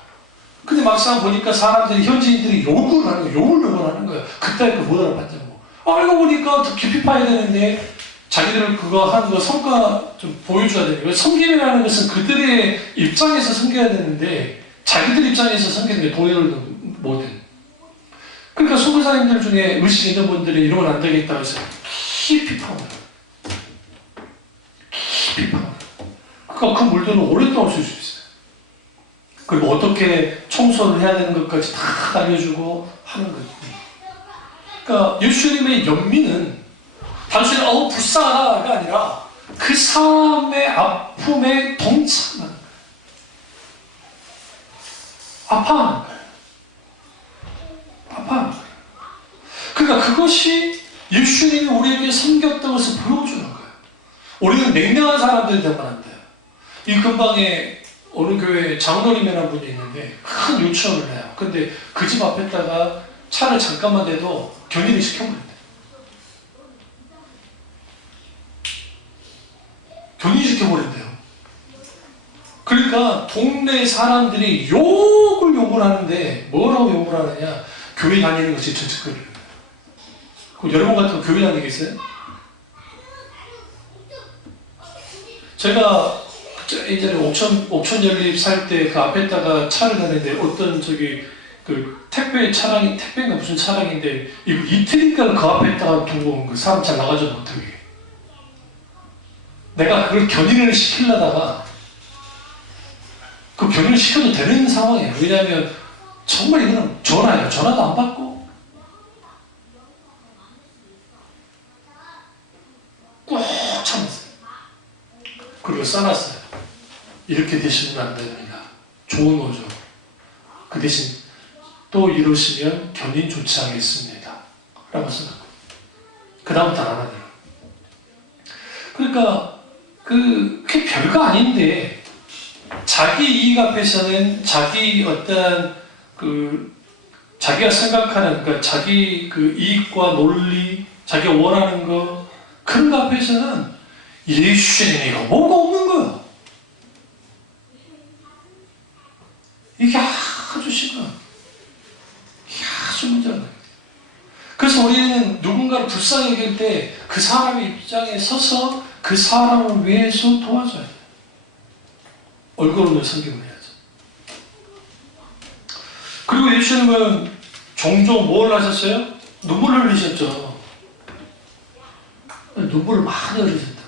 근데 막상 보니까 사람들이 현지인들이 욕을 하는 거예요. 욕을 하는 거예요. 그때 그 못 알아봤자고. 알고 보니까 더 깊이 파야 되는데 자기들 그거 하는 거 성과 좀 보여줘야 되는 거예요. 섬김이라는 것은 그들의 입장에서 섬겨야 되는데 자기들 입장에서 섬기는 게 동의를 뭐든. 그러니까 선교사님들 중에 의식 있는 분들이 이러면 안 되겠다 해서 깊이 파워요. 깊이 파워요. 그러니까 그 물들은 오랫동안 쓸 수 있어요. 그리고 어떻게 청소를 해야 되는 것까지 다 알려주고 하는 거예요. 그러니까 예수님의 연민은 단순히 불쌍하다가 아니라 그 사람의 아픔에 동참하는 거예요. 아파하는 거예요. 아파하는 거예요. 그러니까 그것이 예수님이 우리에게 섬겼던 것을 보여주는 거예요. 우리는 냉랭한 사람들이 되면 안 돼요. 이 근방에 어느 교회에 장로님이라는 분이 있는데 큰 유치원을 해요. 근데 그 집 앞에다가 차를 잠깐만 대도 견인을 시켜버린대요. 견인시켜버린대요. 그러니까 동네 사람들이 욕을 하는데 뭐라고 욕을 하느냐? 교회 다니는 것이 전책거리는 거예요. 그럼 여러분 같은 교회 다니겠어요? 제가 예전에 옥천 연립 살 때 그 앞에다가 차를 다니는데 어떤 그 택배 차량이, 택배인가 무슨 차량인데 이거 이틀인가 그 앞에다가 두고 그 사람 잘 나가지 못하게. 내가 그걸 견인을 시키려다가 그 견인을 시켜도 되는 상황이에요. 왜냐하면 정말 이거는 전화예요. 전화도 안 받고 꾹 참았어요. 그리고 써놨어요. 이렇게 되시면 안 됩니다. 좋은 오죠. 그 대신 또 이러시면 견인 조치하겠습니다. 라고 써놨고 그 다음부터 안 하네요. 그러니까 그게 별거 아닌데 자기 이익 앞에서는 자기 어떤 자기가 생각하는 그러니까 자기 그 이익과 논리, 자기가 원하는 거 그런 거 앞에서는 예수님이가 뭐가 없는 거야. 이게 아주 심한, 이게 아주 문제가 나요. 그래서 우리는 누군가를 불쌍히 여길 때 그 사람의 입장에 서서 그 사람을 위해서 도와줘야 돼요. 얼굴로 섬김을 해야죠. 그리고 예수님은 종종 뭘 하셨어요? 눈물을 흘리셨죠. 눈물을 많이 흘리셨다.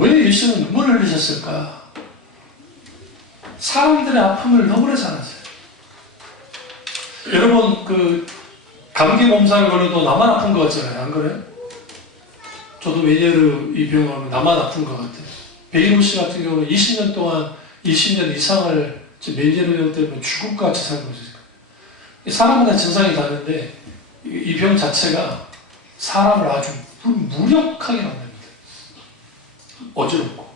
왜 예수님은 눈물을 흘리셨을까? 사람들의 아픔을 너무나 잘 아세요. 여러분 감기 몸살 걸려도 나만 아픈 것 같잖아요. 안 그래요? 저도 메니에르 이 병은 나만 아픈 것 같아요. 베이로 씨 같은 경우는 20년 동안 20년 이상을 메니에르 병 때문에 죽을 것 같이 살고 있어요. 사람마다 증상이 다른데 이 병 자체가 사람을 아주 무력하게 만듭니다. 어지럽고.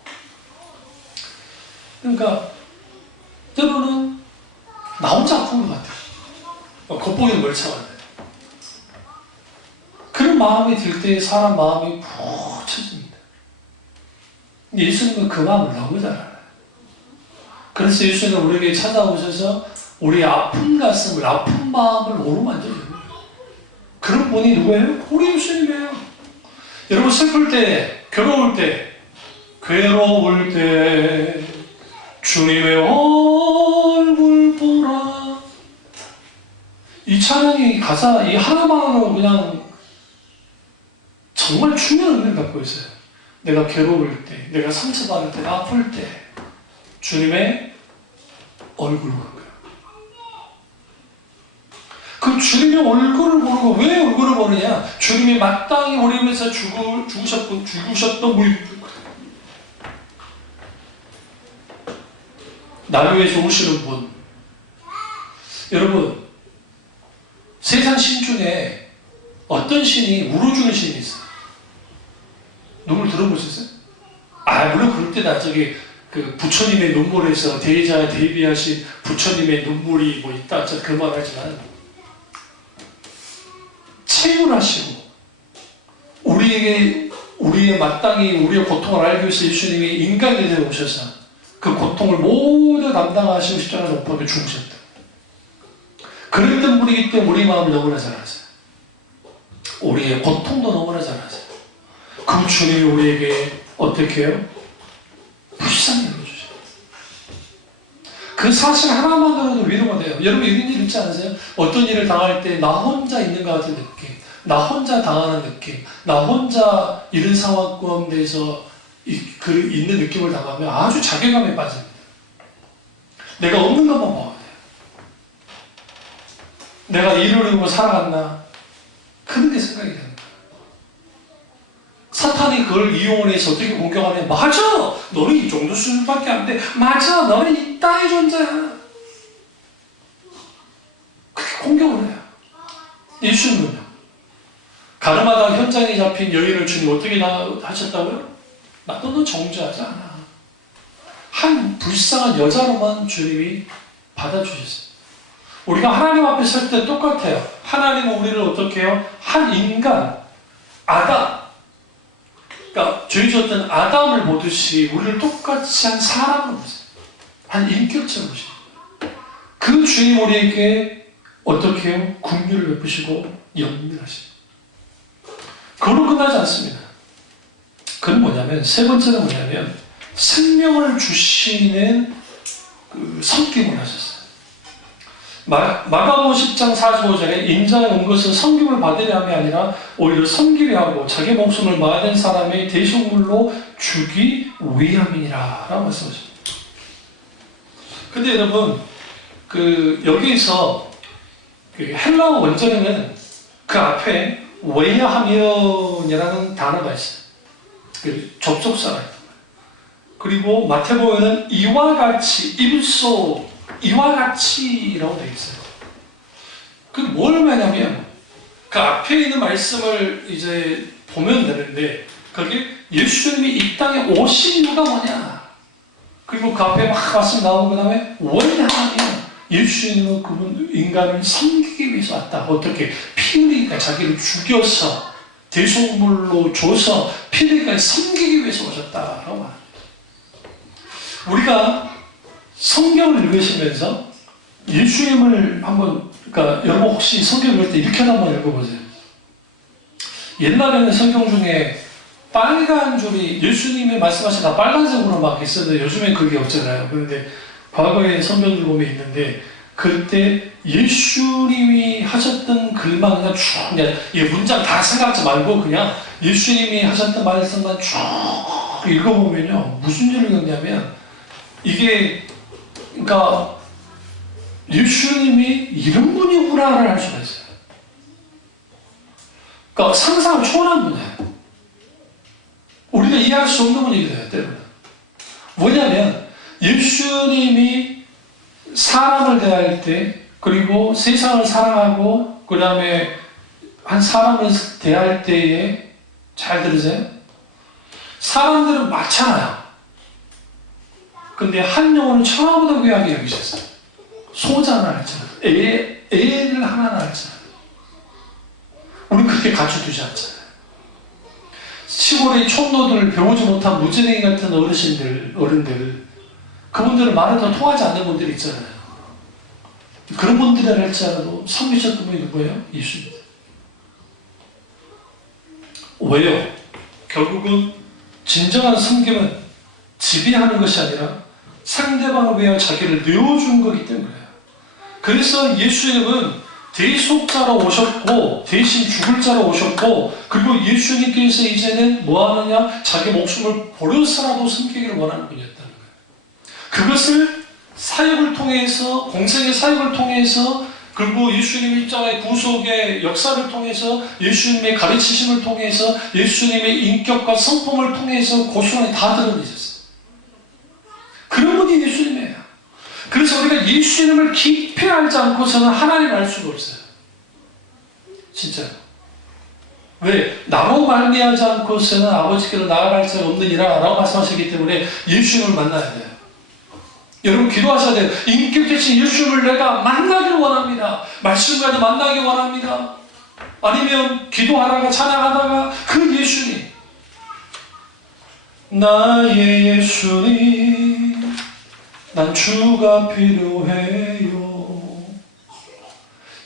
그러니까 때로는 나 혼자 아픈 것 같아요. 겉보기는 멀쩡한데. 그런 마음이 들 때 사람 마음이 푹 쳐집니다. 예수님은 그 마음을 너무 잘 알아요. 그래서 예수님은 우리에게 찾아오셔서 우리의 아픈 가슴을, 아픈 마음을 오르만져줘요. 그런 분이 누구예요? 우리 예수님이에요. 여러분 슬플 때, 괴로울 때 주님의 얼굴 보라. 이 찬양이 가사 이 하나만으로 그냥 정말 중요한 의미를 갖고 있어요. 내가 괴로울 때, 내가 상처받을 때, 아플 때 주님의 얼굴을 보는 거예요. 그 주님의 얼굴을 보고 왜 얼굴을 보느냐? 주님이 마땅히 우리 위해서 죽으셨던 분이 나를 위해서 오시는 분. 여러분 세상 신 중에 어떤 신이 울어주는 신이 있어요? 누굴 들어보셨어요? 물론 그럴 때나 그 부처님의 눈물에서 대자 대비하신 부처님의 눈물이 뭐 있다 그 말 하지만 채굴하시고 우리의 마땅히 우리의 고통을 알기 위해서 예수님이 인간이 되어 오셔서 그 고통을 모두 담당하시고 십자가에 못 박혀 죽으셨다. 그랬던 분이기 때문에 우리 마음을 너무나 잘 아세요. 우리의 고통도 너무나 잘 아세요. 그 주님이 우리에게 어떻게 해요? 불쌍히 여겨주셔요. 그 사실 하나만으로도 위로가 돼요. 여러분 이런 일 있지 않으세요? 어떤 일을 당할 때 나 혼자 있는 것 같은 느낌, 나 혼자 당하는 느낌, 나 혼자 이런 상황 가운데서 있는 느낌을 당하면 아주 자괴감에 빠집니다. 내가 없는 것만 봐야 돼요. 내가 일을 이루고 살아갔나? 그런 게 생각이 됩니다. 사탄이 그걸 이용을 해서 어떻게 공격하냐? 맞아! 너는 이 정도 수준밖에 안 돼. 맞아! 너는 이 땅의 존재야. 그렇게 공격을 해요. 예수님은요. 가늠하다 현장에 잡힌 여인을 주님 어떻게 하셨다고요? 너는 정죄하지 않아. 한 불쌍한 여자로만 주님이 받아주셨어요. 우리가 하나님 앞에 설 때 똑같아요. 하나님은 우리를 어떻게 해요? 한 인간, 아담, 그러니까 죄 지었던 아담을 보듯이 우리를 똑같이 한 사람을 보세요. 한 인격체를 보시죠. 그 주님 우리에게 어떻게 해요? 긍휼을 베푸시고 연민하시고. 그걸로 끝나지 않습니다. 그건 뭐냐면 세 번째는 뭐냐면 생명을 주시는 그 섬김을 하셨어요. 마가복음 10장 45절에 인자에 온 것은 섬김을 받으려 함이 아니라 오히려 섬기려 하고 자기 목숨을 많은 사람의 대속물로 주기 위함이니라 라고 말씀하십니다. 근데 여러분 여기서 헬라어 원전에는 그 앞에 왜냐하면이라는 단어가 있어요. 접속사가 있단 말이에요. 그리고 마태복음에는 이와 같이 이와 같이라고 되어 있어요. 그 뭘 말하냐면 그 앞에 있는 말씀을 이제 보면 되는데 거기 예수님이 이 땅에 오신 이유가 뭐냐? 그리고 그 앞에 막 말씀 나오고 그 다음에 왜냐하면 예수님은 그분 인간을 섬기기 위해서 왔다. 어떻게? 피 흘리니까 자기를 죽여서 대속물로 줘서 피 흘리니까 섬기기 위해서 오셨다라고 말합니다. 우리가 성경을 읽으시면서 예수님을 한번, 그러니까 여러분 혹시 성경 읽을 때 이렇게 한번 읽어보세요. 옛날에는 성경 중에 빨간 줄이 예수님이 말씀하신 다 빨간색으로 막 있었는데 요즘엔 그게 없잖아요. 그런데 과거에 성경을 보면 있는데 그때 예수님이 하셨던 글만 그냥 쭉 그냥 이 문장 다 생각하지 말고 그냥 예수님이 하셨던 말씀만 쭉 읽어보면요 무슨 일을 읽냐면 이게 그러니까 예수님이 이런 분이구나를 알 수가 있어요. 그러니까 상상을 초월한 분이에요. 우리가 이해할 수 없는 일이에요, 때로는. 뭐냐면 예수님이 사람을 대할 때, 그리고 세상을 사랑하고 그 다음에 한 사람을 대할 때에, 잘 들으세요? 사람들은 많잖아요. 근데 한 영혼은 천하보다 귀하게 여기셨어요. 소자 하나 할지라도, 애를 하나 할지라도 우리 그렇게 가르쳐두지 않잖아요. 시골의 촌노들, 배우지 못한 무지랭이 같은 어른들, 그분들은 말을 더 통하지 않는 분들이 있잖아요. 그런 분들이라 할지라도 섬기셨던 분이 누구예요? 예수입니다. 왜요? 결국은 진정한 섬김은 지배하는 것이 아니라 상대방을 위하여 자기를 내어준 거기 때문에. 그래서 예수님은 대속자로 오셨고 대신 죽을 자로 오셨고, 그리고 예수님께서 이제는 뭐 하느냐? 자기 목숨을 버려서라도 섬기기를 원하는 분이었다는 거예요. 그것을 사역을 통해서, 공생의 사역을 통해서, 그리고 예수님의 입장의 구속의 역사를 통해서, 예수님의 가르치심을 통해서, 예수님의 인격과 성품을 통해서 고스란히 다 드러내셨어요. 그런 분이 예수님이에요. 그래서 우리가 예수님을 깊이 알지 않고서는 하나님을 알 수가 없어요. 진짜로. 왜? 나로 말미하지 않고서는 아버지께로 나아갈 자가 없느니라 라고 말씀하셨기 때문에 예수님을 만나야 돼요. 여러분 기도하셔야 돼요. 인격되신 예수님을 내가 만나길 원합니다. 말씀과도 만나길 원합니다. 아니면 기도하다가 찬양하다가 그 예수님, 나의 예수님, 난 주가 필요해요.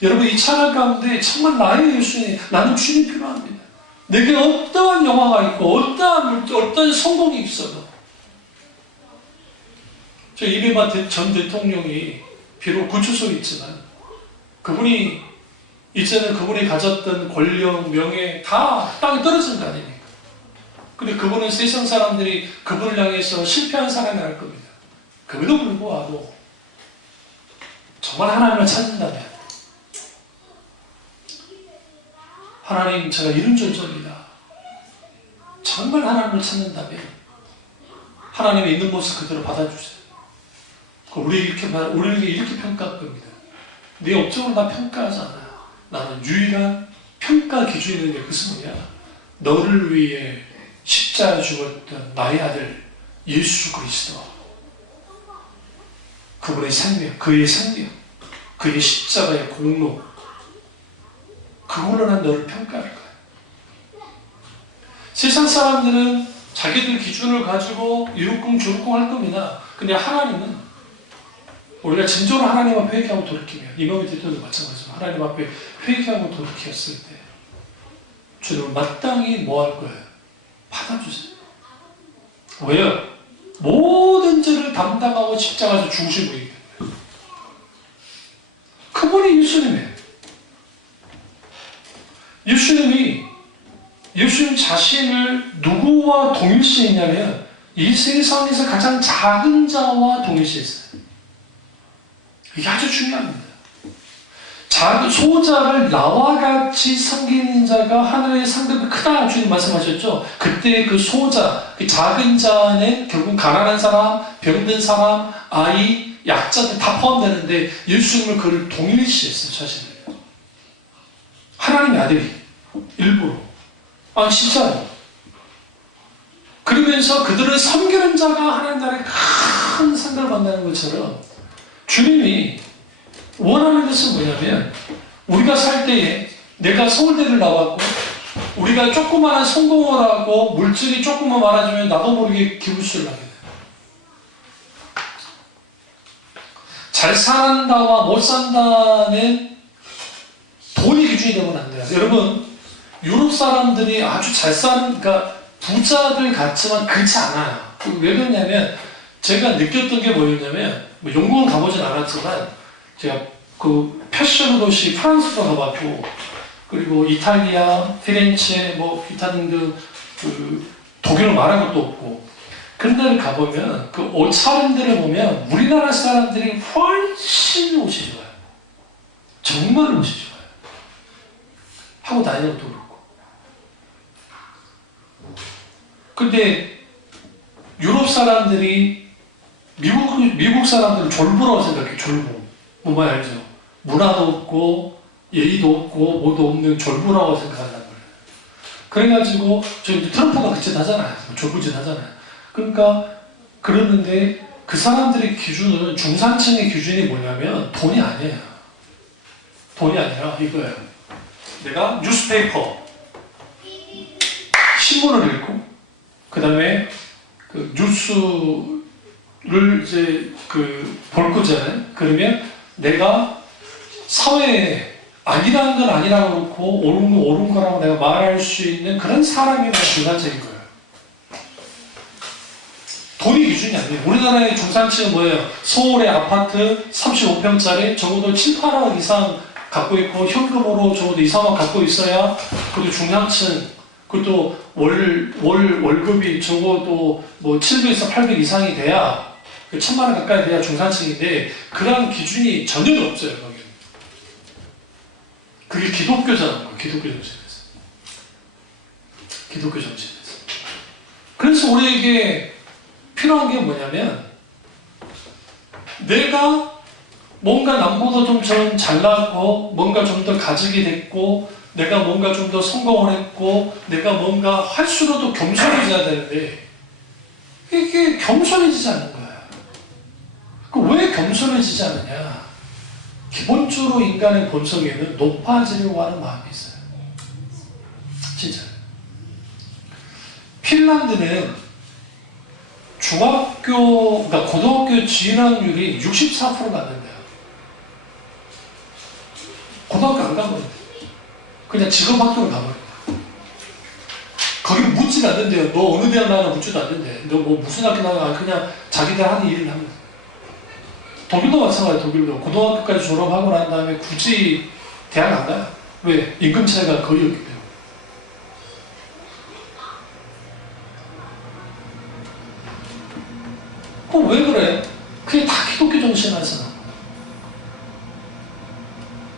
여러분 이 찬양 가운데 정말 나의 예수님, 나는 주님 필요합니다. 내게 어떠한 영화가 있고 어떠한 성공이 있어도, 저 이명박 전 대통령이 비록 구치소에 있지만 그분이 이제는 그분이 가졌던 권력, 명예 다 땅에 떨어진 거 아닙니까? 근데 그분은 세상 사람들이 그분을 향해서 실패한 사람이 할 겁니다. 그럼에도 불구하고 정말 하나님을 찾는다면, 하나님 제가 이런 존재입니다. 정말 하나님을 찾는다면 하나님의 있는 모습 그대로 받아주세요. 우리에게 이렇게 평가할 겁니다. 네 업적으로 나 평가하지 않아요. 나는 유일한 평가 기준이 있는 게 그것은 뭐냐? 너를 위해 십자가에 죽었던 나의 아들 예수 그리스도, 그분의 생명, 그의 생명, 그의 십자가의 공로, 그걸로 난 너를 평가할 거야. 세상 사람들은 자기들 기준을 가지고 이룩쿵 저룩쿵 할 겁니다. 근데 하나님은, 우리가 진정으로 하나님 앞에 회개하고 돌이키면, 이명희 대통령도 마찬가지로 하나님 앞에 회개하고 돌이켰을 때 주님은 마땅히 뭐 할 거예요? 받아주세요. 왜요? 모든 죄를 담당하고 십자가에서 죽으신 분이기 때문에. 그분이 예수님이에요. 예수님 자신을 누구와 동일시했냐면 이 세상에서 가장 작은 자와 동일시했어요. 이게 아주 중요합니다. 소자를 나와 같이 섬기는 자가 하늘의 상급이 크다 주님 말씀하셨죠. 그때 그 소자, 그 작은 자는 결국 가난한 사람, 병든 사람, 아이, 약자들 다 포함되는데 예수님을 그를 동일시했어요. 자신을. 하나님의 아들이 일부러. 진짜로. 그러면서 그들을 섬기는 자가 하나님 나라의 큰 상급을 받는 것처럼 주님이 원하는 것은 뭐냐면, 우리가 살 때에 내가 서울대를 나왔고 우리가 조그마한 성공을 하고 물질이 조금만 많아지면 나도 모르게 기부스를 하게 돼요. 잘 산다와 못 산다는 돈이 기준이 되면 안 돼요. 여러분, 유럽 사람들이 아주 잘 사는, 그러니까 부자들 같지만 그렇지 않아요. 왜 그러냐면, 제가 느꼈던 게 뭐였냐면, 영국은 가보진 않았지만 제가 그 패션 도시 프랑스도 가봤고, 그리고 이탈리아, 피렌체, 기타 등등 독일은 말할 것도 없고, 그런 데를 가보면 그 옷 사람들을 보면 우리나라 사람들이 훨씬 옷이 좋아요. 정말 옷이 좋아요. 하고 다니는 것도 그렇고. 근데 유럽 사람들이 미국 사람들은 졸부라고 생각해. 졸부. 뭔 말 알죠? 문화도 없고 예의도 없고 뭐도 없는 졸부라고 생각한단 말이에요. 그래가지고 저희 트럼프가 그 짓 하잖아요. 졸부짓 하잖아요. 그러니까 그러는데 그 사람들의 기준은, 중산층의 기준이 뭐냐면 돈이 아니에요. 돈이 아니라 이거예요. 내가 뉴스페이퍼, 신문을 읽고 그 다음에 그 뉴스를 이제 볼 거잖아요. 그러면 내가 사회에 아니라는 건 아니라고 그렇고 옳은 건 옳은 거라고 내가 말할 수 있는 그런 사람이 중산층인 거예요. 돈이 기준이 아니에요. 우리나라의 중산층은 뭐예요? 서울의 아파트 35평짜리 적어도 7, 8억 이상 갖고 있고 현금으로 적어도 2, 3억 갖고 있어야 그것도 중산층, 그것도 월급이 적어도 뭐 700에서 800 이상이 돼야 1000만 원 가까이 돼야 중산층인데 그런 기준이 전혀 없어요. 거기는. 그게 기독교잖아요. 기독교 정신에서. 기독교 정신에서. 그래서 우리에게 필요한 게 뭐냐면 내가 뭔가 남보다 좀 잘났고 뭔가 좀 더 가지게 됐고 내가 뭔가 좀 더 성공을 했고 내가 뭔가 할수록도 겸손해져야 되는데 이게 겸손해지지 않는 거예요. 왜 겸손해지지 않느냐? 기본적으로 인간의 본성에는 높아지려고 하는 마음이 있어요. 진짜. 핀란드는 그러니까 고등학교 진학률이 64%가 안 된대요. 고등학교 안 가버린대요. 그냥 직업학교를 가버린대요. 거기 묻지는 않는데요. 너 어느 대학 나가나 묻지도 않는데. 너 뭐 무슨 학교 나가나 그냥 자기들 하는 일을 합니다. 독일도 마찬가지예요. 독일도 고등학교까지 졸업하고 난 다음에 굳이 대학 안 가요. 왜? 임금 차이가 거의 없기 때문에. 그럼 왜 그래? 그게 다 기독교 정신 안에서 나온 거예요.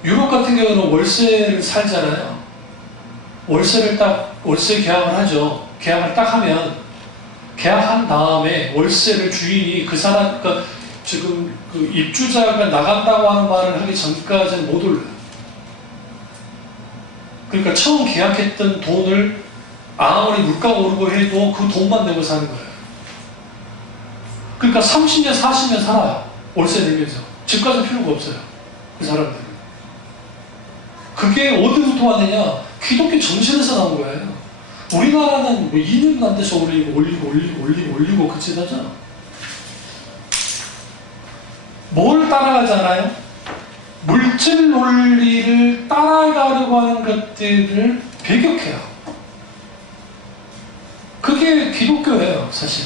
유럽 같은 경우는 월세를 살잖아요. 월세 계약을 하죠. 계약을 딱 하면 계약한 다음에 월세를 주인이 그 사람, 그러니까 지금 그 입주자가 나간다고 하는 말을 하기 전까지는 못 올려요. 그러니까 처음 계약했던 돈을 아무리 물가가 오르고 해도 그 돈만 내고 사는 거예요. 그러니까 30년, 40년 살아요. 월세 내면서. 집 가서 필요가 없어요. 그 사람들은. 그게 어디부터 왔느냐? 기독교 정신에서 나온 거예요. 우리나라는 뭐 2년도 안 돼서 올리고 그짓 하잖아. 뭘 따라가잖아요? 물질 논리를 따라가려고 하는 것들을 배격해요. 그게 기독교예요, 사실.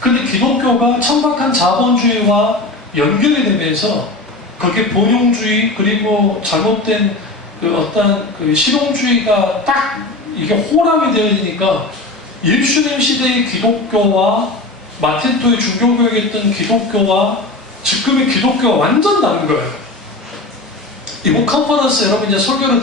근데 기독교가 천박한 자본주의와 연결이 되면서 그게 본용주의 그리고 잘못된 어떤 실용주의가 딱 이게 호람이 되어지니까 예수님 시대의 기독교와 마틴토의 중교교육했던 기독교와 지금의 기독교가 완전 다른 거예요. 이번 컨퍼런스 여러분 이제 설교를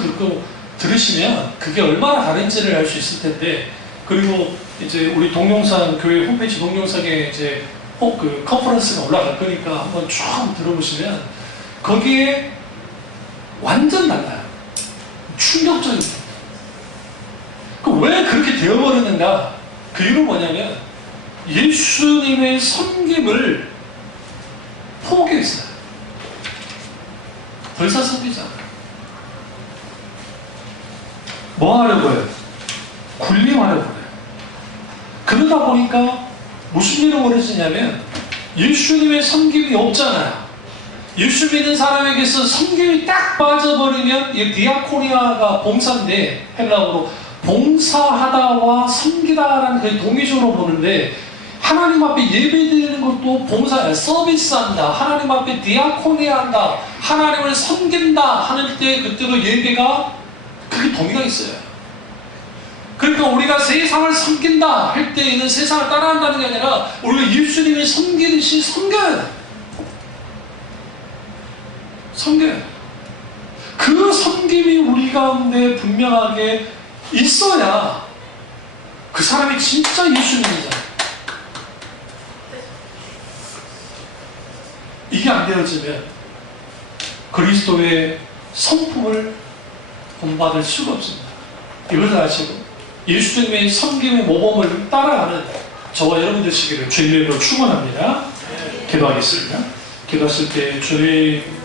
들으시면 그게 얼마나 다른지를 알 수 있을 텐데, 그리고 이제 우리 동영상 교회 홈페이지 동영상에 이제 그 컨퍼런스가 올라갈 거니까 한번 쭉 들어보시면 거기에 완전 달라요. 충격적입니다. 왜 그렇게 되어버렸는가? 그 이유는 뭐냐면 예수님의 섬김을 포기했어요. 더 이상 섬기지 않아요. 뭐 하려고 해요? 군림하려고 해요. 그러다 보니까 무슨 일이 벌어지냐면 예수님의 섬김이 없잖아요. 예수 믿는 사람에게서 섬김이 딱 빠져버리면 이 디아코니아가 봉사인데 헬라어로 봉사하다와 섬기다라는 그 동의적으로 보는데 하나님 앞에 예배드리는 것도 봉사야. 서비스한다. 하나님 앞에 디아코니아한다. 하나님을 섬긴다 하는 때 그때도 예배가 그게 동의가 있어요. 그러니까 우리가 세상을 섬긴다 할 때에는 세상을 따라한다는 게 아니라 우리가 예수님이 섬기듯이 섬겨야 돼. 섬겨야 돼. 그 섬김이 우리 가운데 분명하게 있어야 그 사람이 진짜 예수님이다. 이게 안 되어지면 그리스도의 성품을 본받을 수가 없습니다. 이걸 아시고 예수님의 섬김의 모범을 따라가는 저와 여러분 되시기를 주님으로 축원합니다. 기도하겠습니다. 기도하실 때 주님